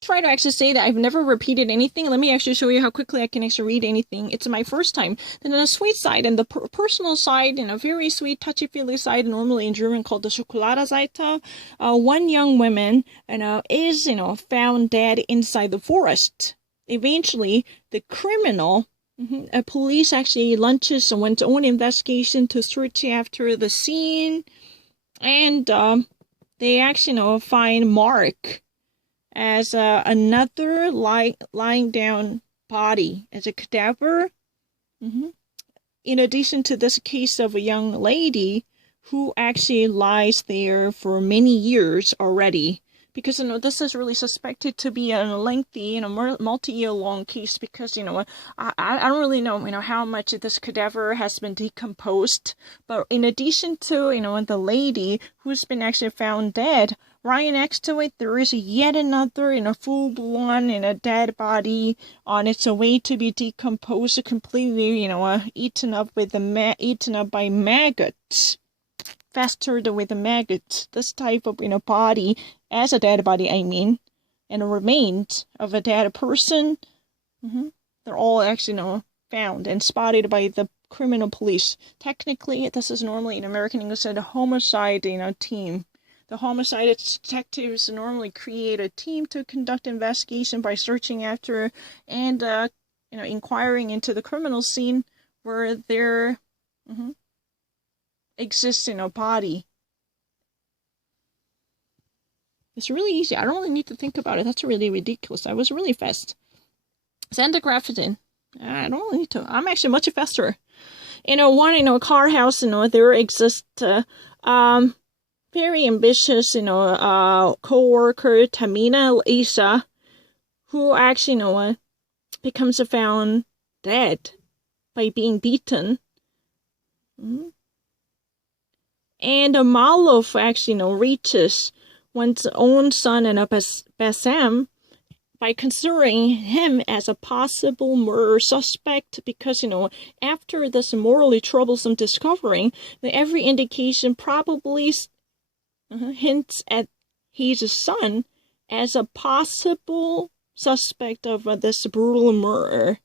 try to actually say that I've never repeated anything. Let me actually show you how quickly I can actually read anything. It's my first time. Then the sweet side and the personal side, and a very sweet, touchy-feely side, normally in German called the Schokoladenseite. One young woman, is, found dead inside the forest. Eventually, the criminal, police actually launches one's own investigation to search after the scene, and they actually, find Mark as another lying down body as a cadaver. In addition to this case of a young lady who actually lies there for many years already. Because, this is really suspected to be a lengthy, multi-year long case because, I don't really know, how much this cadaver has been decomposed. But in addition to, the lady who's been actually found dead, right next to it, there is yet another, full-blown, dead body on its way to be decomposed completely, eaten up by maggots. Festered with maggots. This type of, body, as a dead body, I mean, and a remains of a dead person. They're all actually, found and spotted by the criminal police. Technically, this is normally in American English a homicide, team. The homicide detectives normally create a team to conduct investigation by searching after and, inquiring into the criminal scene where there exists in a body. It's really easy. I don't really need to think about it. That's really ridiculous. I was really fast. Santa Grafton. I don't really need to. I'm actually much faster. One, car house, there exists, very ambitious, co-worker, Tamina Lisa, who actually, becomes found dead by being beaten. And Malov actually, reaches one's own son and Bassam by considering him as a possible murder suspect because, after this morally troublesome discovering, every indication probably hints at his son as a possible suspect of this brutal murder.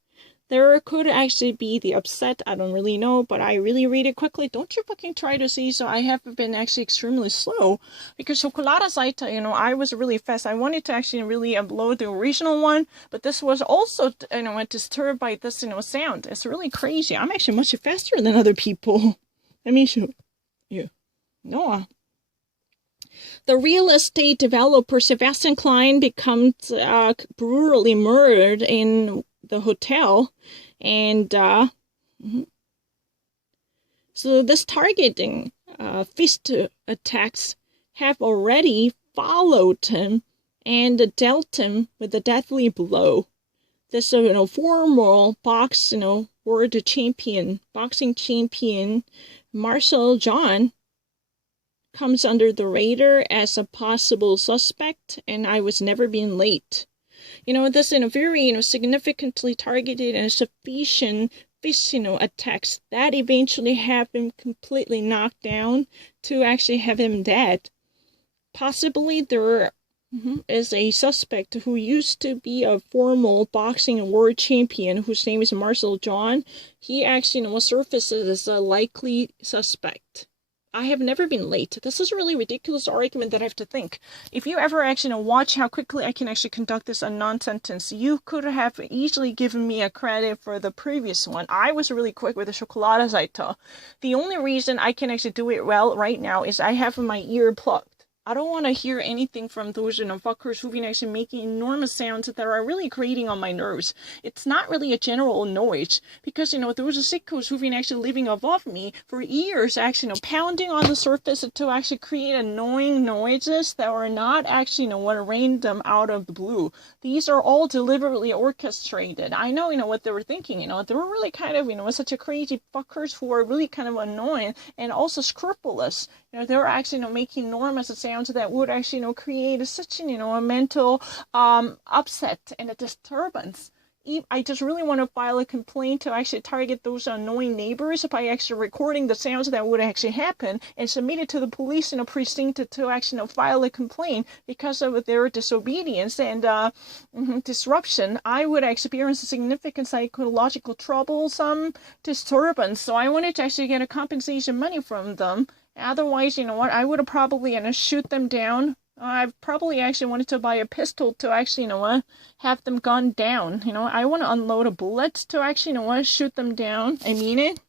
There could actually be the upset, I don't really know, but I really read it quickly. Don't you fucking try to see, so I have been actually extremely slow. Because Schokoladenseite, I was really fast. I wanted to actually really upload the original one, but this was also, disturbed by this, sound. It's really crazy. I'm actually much faster than other people. Let me show you. Noah. The real estate developer Sebastian Klein becomes brutally murdered in the hotel, and so this targeting fist attacks have already followed him and dealt him with a deadly blow. This former world boxing champion Marcel John comes under the radar as a possible suspect, and I was never being late. This very, significantly targeted and sufficient attacks that eventually have him completely knocked down to actually have him dead. Possibly there is a suspect who used to be a former boxing world champion whose name is Marcel John. He actually, surfaces as a likely suspect. I have never been late. This is a really ridiculous argument that I have to think. If you ever actually watch how quickly I can actually conduct this non-sentence, you could have easily given me a credit for the previous one. I was really quick with the Schokoladenseite. The only reason I can actually do it well right now is I have my ear plugged. I don't want to hear anything from those, fuckers who've been actually making enormous sounds that are really grating on my nerves. It's not really a general noise, because, those are sickos who've been actually living above me for years, actually, pounding on the surface to actually create annoying noises that are not actually, what random out of the blue. These are all deliberately orchestrated. I know, what they were thinking, they were really kind of, such a crazy fuckers who are really kind of annoying and also scrupulous. They're actually, making enormous sounds that would actually, create such, a mental upset and a disturbance. I just really want to file a complaint to actually target those annoying neighbors by actually recording the sounds that would actually happen and submit it to the police in a precinct to actually file a complaint because of their disobedience and disruption. I would experience significant psychological trouble, some disturbance. So I wanted to actually get a compensation money from them. Otherwise, you know what, I would have probably shoot them down. I probably actually wanted to buy a pistol to actually, have them gone down. I want to unload a bullet to actually, shoot them down. I mean it.